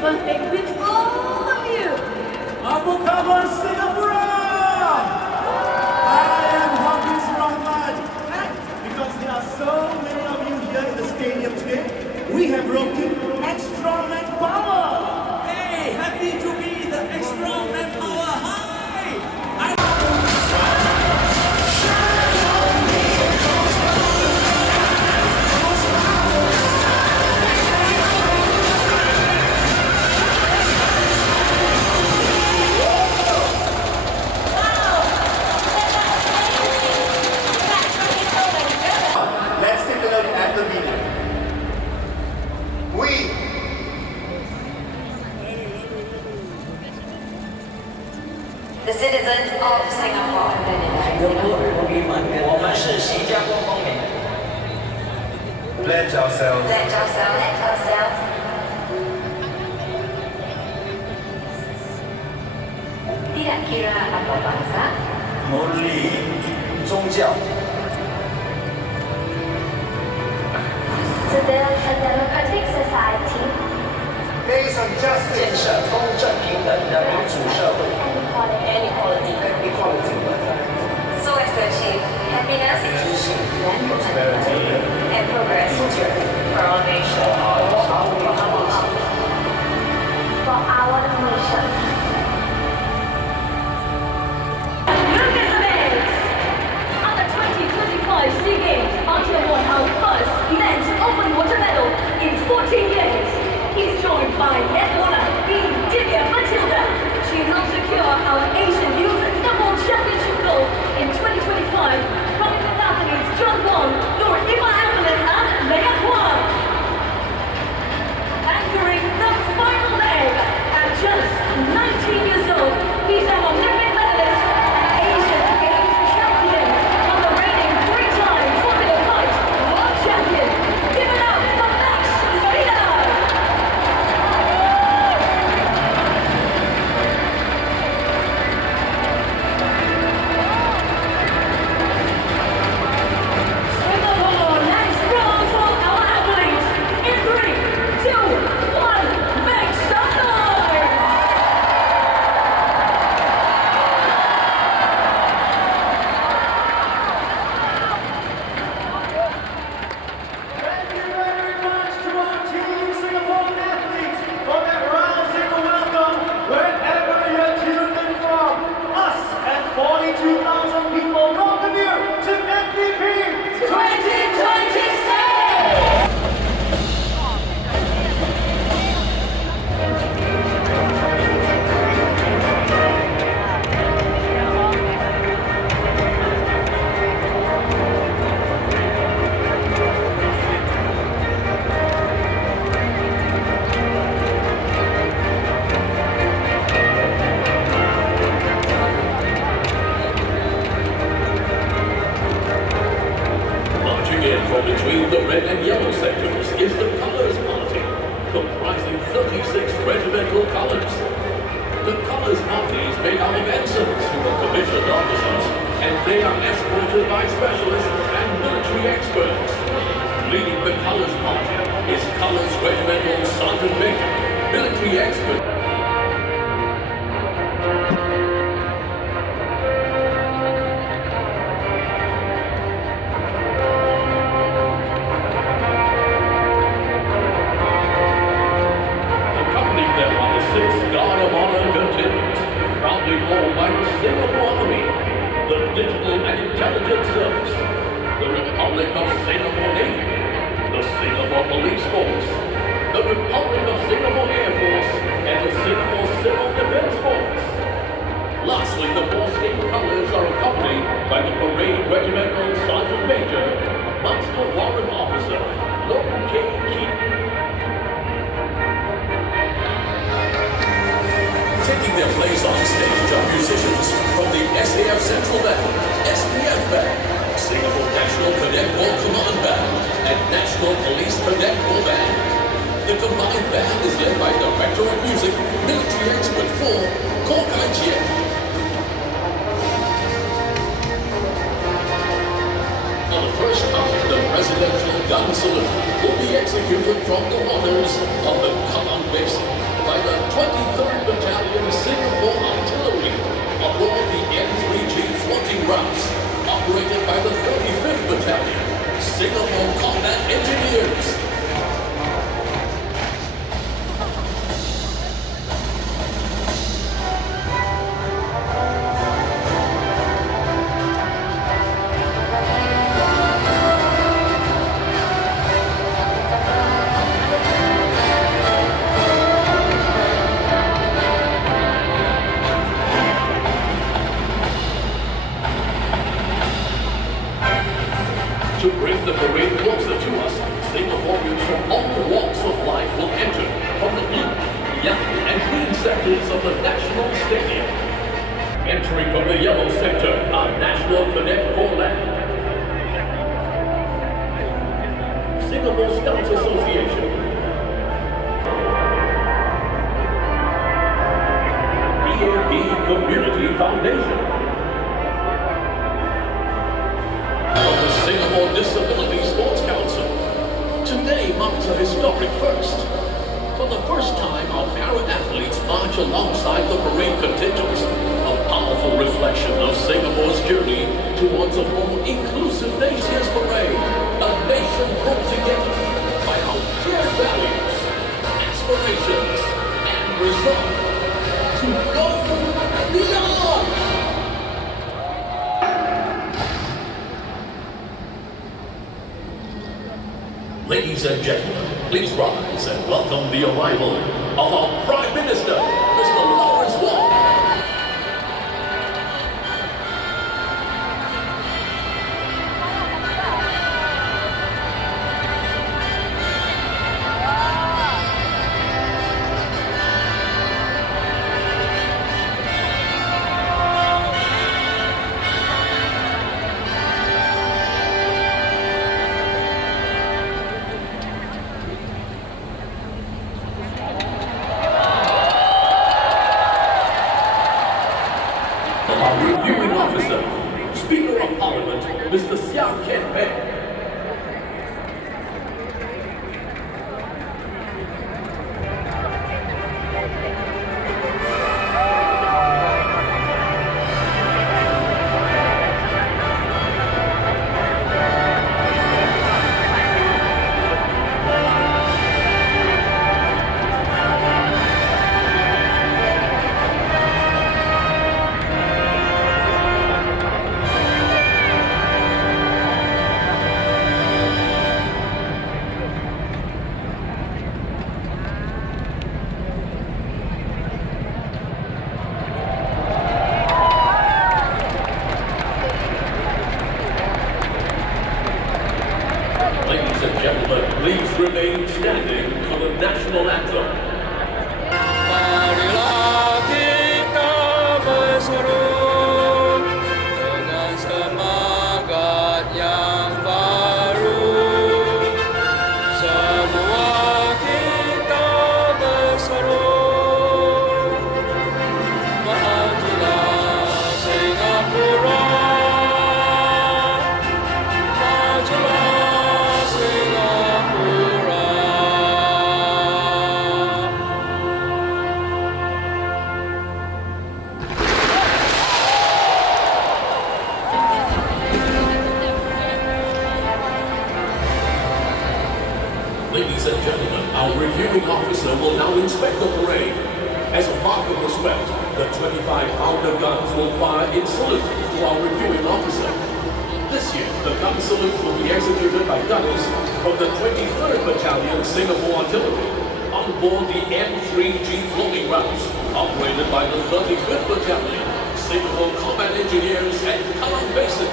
birthday with all of you. Apa khabar Singapura? I am Hafiz Rahman. And because there are so many of you here in the stadium today, we have broken extra manpower. Hey, happy to be the extra manpower. Hi! Let's take a look at the video. We The citizens of Singapore. 公民们，我们是新加坡公民。 pledge ourselves Pledge ourselves. Tidak kira apa bangsa, 不理宗教， to build a democratic society based on 建 justice 设公正平等的民主社会 and equality. and equality, so as to achieve happiness 知识 and progress for our nation. For our nation. Look at the men! At the 2025 SEA Games, Majulah won our first men's open water medal in 14 years. He's joined by netballer Majulah. She helped secure our Asian Youth Netball Championship gold in 2025, running with athletes John Wong, Eva Evelyn, and Leah Huang. Anchoring the final leg at just 19 years old, he's an Olympic medalist, Asian Games champion, and the reigning three-time Formula Kite world champion. Give it up for Max Leader! Singapore, let's roll for our athletes in 3, 2, 1, make some noise! Thank you very much to our Team Singapore athletes for that rousing welcome wherever you're tuned in from. Us and 42,000 people welcome you to NDP 2026! Marching in from between the red and yellow sectors is the Colours Party, comprising 36 regimental colours. The Colours Party is made up of ensigns who are commissioned officers, and they are escorted by specialists and military experts. Leading the Colours Party is Colours Regimental Sergeant Major, military expert. Accompanying them on the 6th Guard of Honor contingent, proudly formed by the Singapore Army, the Digital and Intelligence Service, the Republic of Singapore Navy, the Singapore Police Force, the Republic of Singapore Air Force, and the Singapore Civil Defense Force. Lastly, the four state colors are accompanied by the Parade Regimental Sergeant Major, Master Warrant Officer, Low K. Keaton. Taking their place on stage are musicians from the SAF Central Band, SPF Band, Singapore National Cadet Corps Command Band, and National Police Cadet Corps Band. The combined band is led by Director of Music, Military Expert 4, Koh Kai Chien. On the first time, the President presidential gun salute will be executed from the waters of the Kallang Basin by the 23rd Battalion Singapore Artillery aboard the N3G floating routes operated by the 35th Battalion Singapore Combat Engineers. To bring the parade closer to us, Singaporeans from all walks of life will enter from the blue, yellow, and green sectors of the National Stadium. Entering from the yellow sector are National Cadet Corps Land, Singapore Scouts Association, BAP Community Foundation, Singapore Disability Sports Council. Today marks a historic first. For the first time, our para-athletes march alongside the parade contingents, a powerful reflection of Singapore's journey towards a more inclusive nation's parade, a nation brought together by our shared values, aspirations, and resolve to go beyond. Ladies and gentlemen, please rise and welcome the arrival of our Prime Minister, Mr. Lawrence Wong. Our reviewing officer, Speaker of Parliament, Mr. Siang Ken Peng. Ladies and gentlemen, please remain standing for the national anthem. Marilah kita berseru dengan semangat yang baru. Semua kita berseru. Majulah Singapura. Majulah Singapura. Ladies and gentlemen, our reviewing officer will now inspect the parade. As a mark of respect, the 25-pounder guns will fire in salute to our reviewing officer. This year, the gun salute will be executed by gunners from the 23rd Battalion Singapore Artillery on board the N3G floating routes operated by the 35th Battalion Singapore Combat Engineers at Kallang Basin.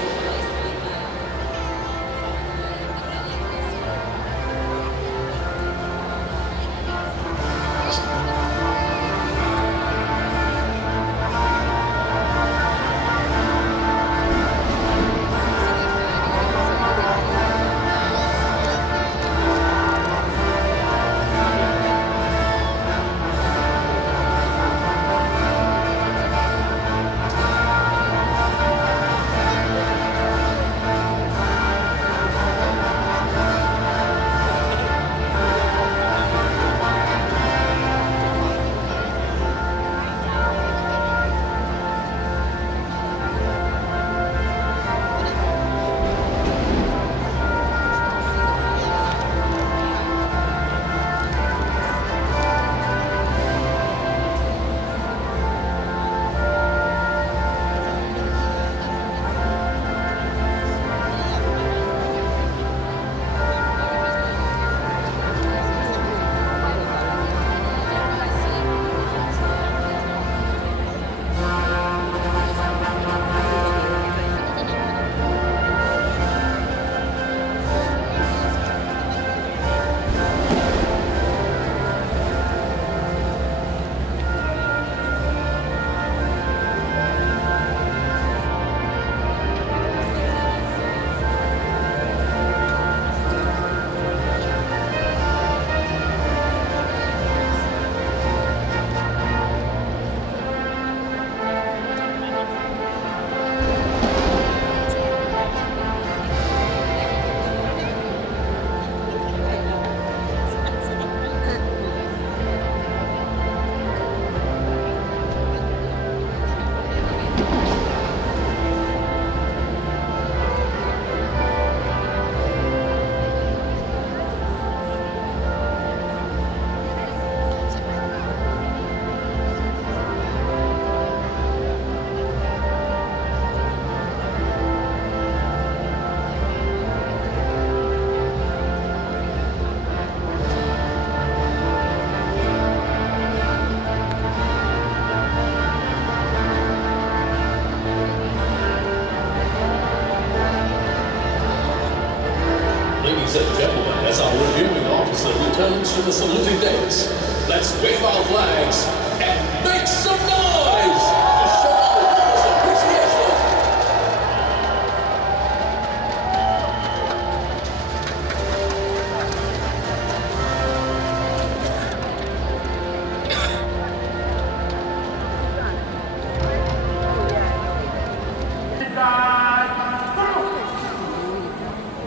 Ladies and gentlemen, as our reviewing officer returns to the saluting dais, let's wave our flags and make some noise to show our warmest appreciation.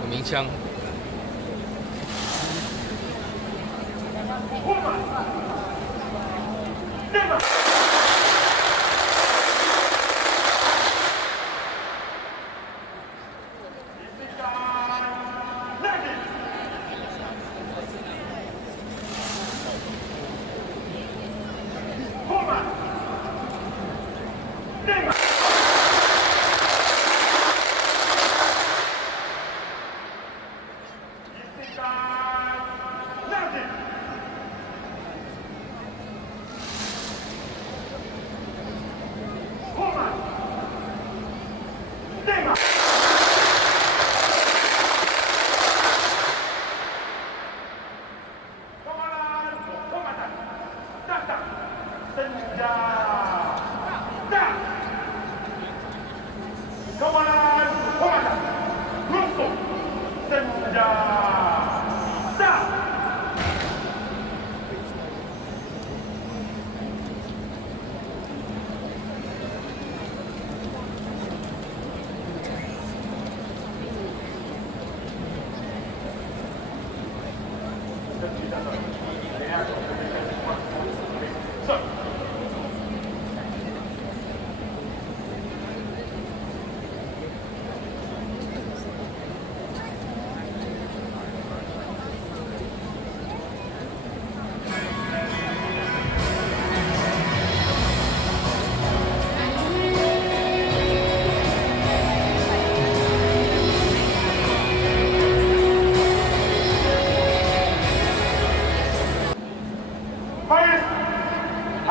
鸣枪。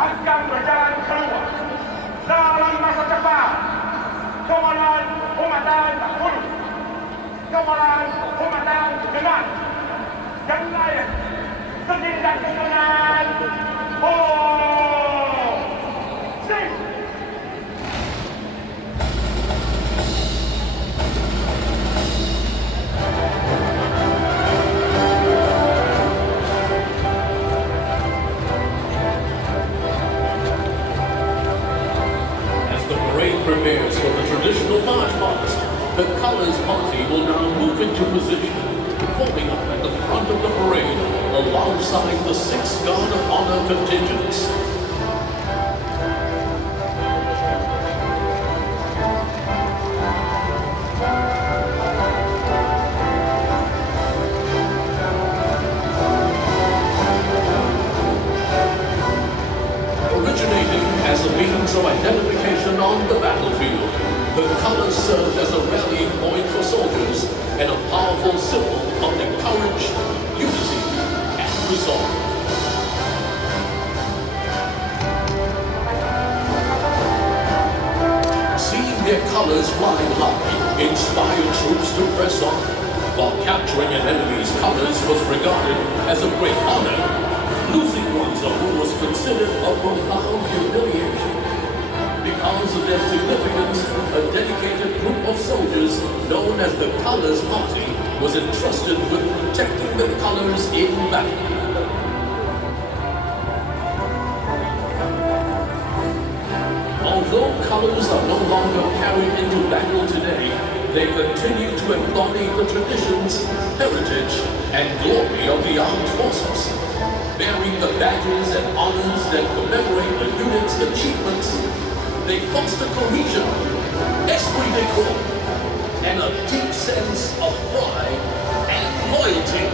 akan berjalan keluar dalam masa cepat. Komandan Komandan Hulu, Komandan Komandan Jenat, yang lain terdiri dan kesenangan. Oh, sing. Prepares for the traditional march past. The colors party will now move into position, forming up at the front of the parade alongside the 6th Guard of Honor contingents. Originating as a means of identification on the battlefield, the colors served as a rallying point for soldiers and a powerful symbol of their courage, unity, and resolve. Seeing their colors flying high inspired troops to press on, while capturing an enemy's colors was regarded as a great honor. Losing one's own was considered a profound humiliation. Because of their significance, a dedicated group of soldiers known as the Colors Party was entrusted with protecting the colors in battle. Although colors are no longer carried into battle today, they continue to embody the traditions, heritage, and glory of the armed forces. Bearing the badges and honors that commemorate the unit's achievements, they foster cohesion, esprit de corps, and a deep sense of pride and loyalty.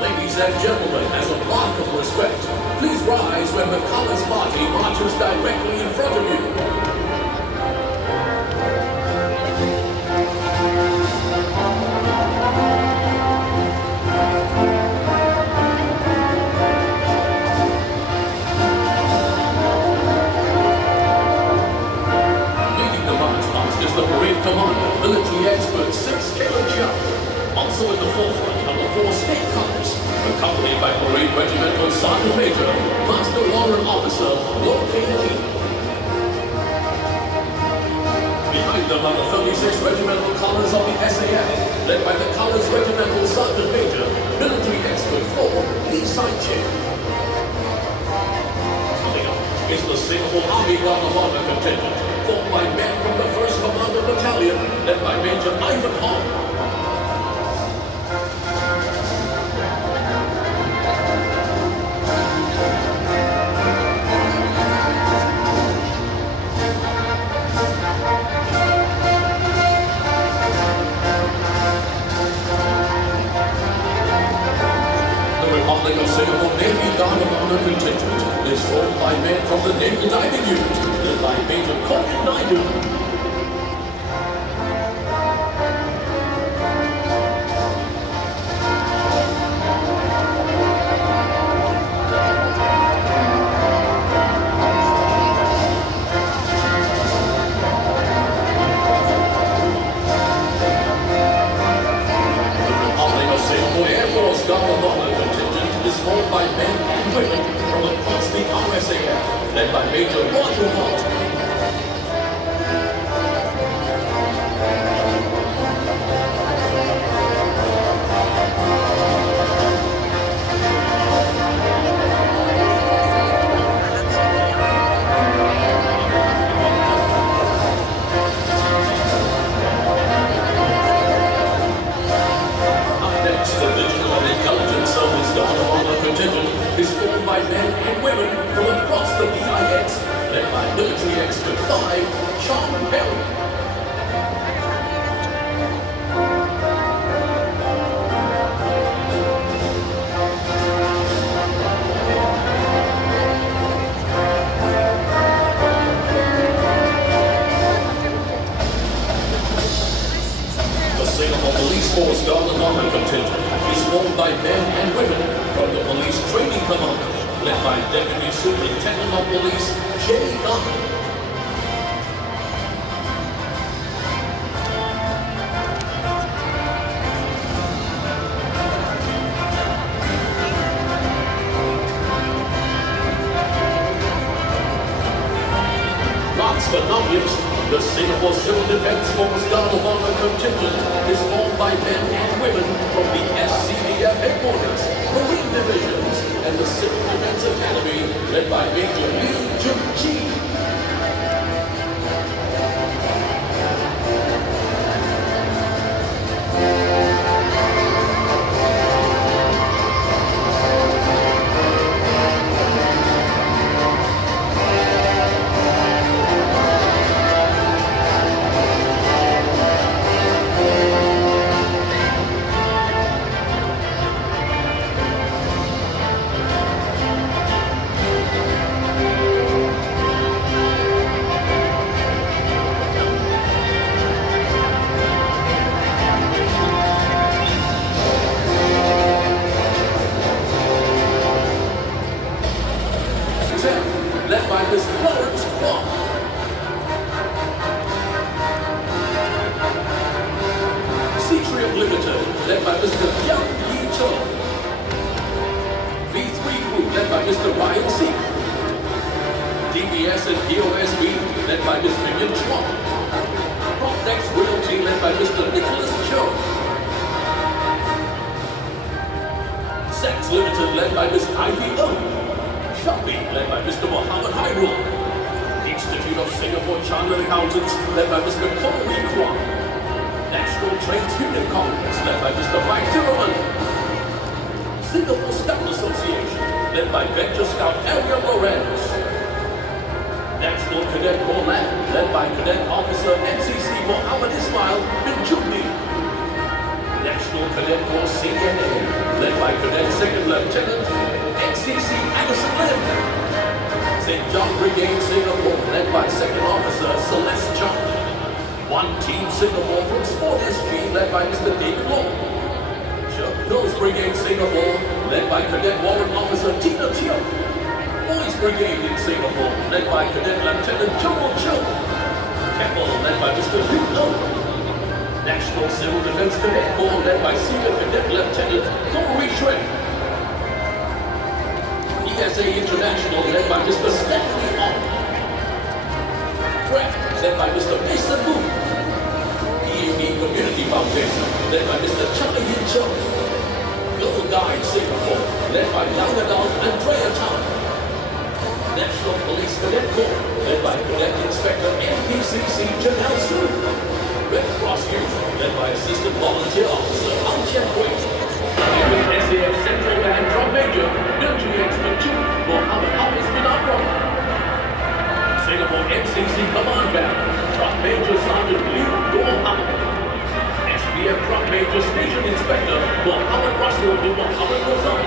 Ladies and gentlemen, as a mark of respect, please rise when the Colors Party marches directly in front of you. Warrant Officer located. Behind them are the 36th Regimental Colors of the SAF, led by the Colors Regimental Sergeant Major, Military Expert 4, Lee Sai-Ching. Coming up is the Singapore Army Guard of Honor contingent, formed by men from the 1st Commander Battalion, led by Major Ivan Hong. Republic of Singapore Navy Guard of Honor contingent is formed by men from the Naval Diving Unit, led by Major Colin Naidu. The Republic of Singapore Air Force Guard of Honor contingent is formed by men and women from across the RSAF, led by Major Majulah. Next, the Digital and Intelligence Service Guard of Honor contingent is formed by men and women from across the DIS, led by Military Expert 5, Sean Perry. The Singapore Police Force Guard of Honor contingent is formed by men and women from the Police Training Command, led by Deputy Superintendent of Police, Jay Garner. Last but not least, the Singapore Civil Defence Force Guard of Honor contingent is formed by men and women from the SCDF headquarters, Marine Divisions, and the Civil Defence Academy, led by Major Lee Jun-Chi. Led by Miss Florence Kwok. Seatrium Limited, led by Mr. Yang Yi Cho. V3 Group, led by Mr. Ryan C. DBS and DOSB, led by Ms. Vivian Chua. Propnex Realty, led by Mr. Nicholas Cho. Sex Limited, led by Ms. Ivy O. Shopee, led by Mr. Mohammed Hairul. Institute of Singapore Chartered Accountants, led by Mr. Corey Kwan. National Trades Union Congress, led by Mr. Mike Timmerman. Singapore Scout Association, led by Venture Scout Ariel Lorenz. National Cadet Corps Land, led by Cadet Officer NCC Mohammed Ismail bin Jubli. National Cadet Corps CNA, led by Cadet Second Lieutenant NCC Anderson Lim. St. John Brigade Singapore, led by Second Officer Celeste John. One Team Singapore from Sport SG, led by Mr. David Long. Girls Brigade Singapore, led by Cadet Warrant Officer Tina Teo. Boys Brigade in Singapore, led by Cadet Lieutenant Joel Cho. Keppel, led by Mr. Liu Lo. National Civil Defense Cadet Corps, led by Senior Cadet Lieutenant Corey Shui. PSA International led by Mr. Stanley Ong. Prep led by Mr. Mason Wu. EAP Community Foundation led by Mr. Chai Yin Cho. Girl Guide Singapore led by young adult Andrea Tan. National Police Cadet Corps led by Cadet Inspector NPCC Janelle Su. Red Cross Youth led by Assistant Volunteer Officer Ang Chen Hui. And with SAF Central Band Drum Major, Military Expert Chief Mohammed Hafiz bin Abra. Singapore NCC Command Band, Truck Major Sergeant Liu Dor Hamid. SBF Truck Major Station Inspector Mohammed Russell bin Mohammed Razan.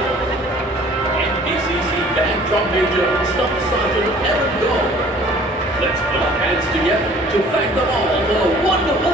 NPCC Band Drum Major Staff Sergeant Aaron Goh. Let's put our hands together to thank them all for a wonderful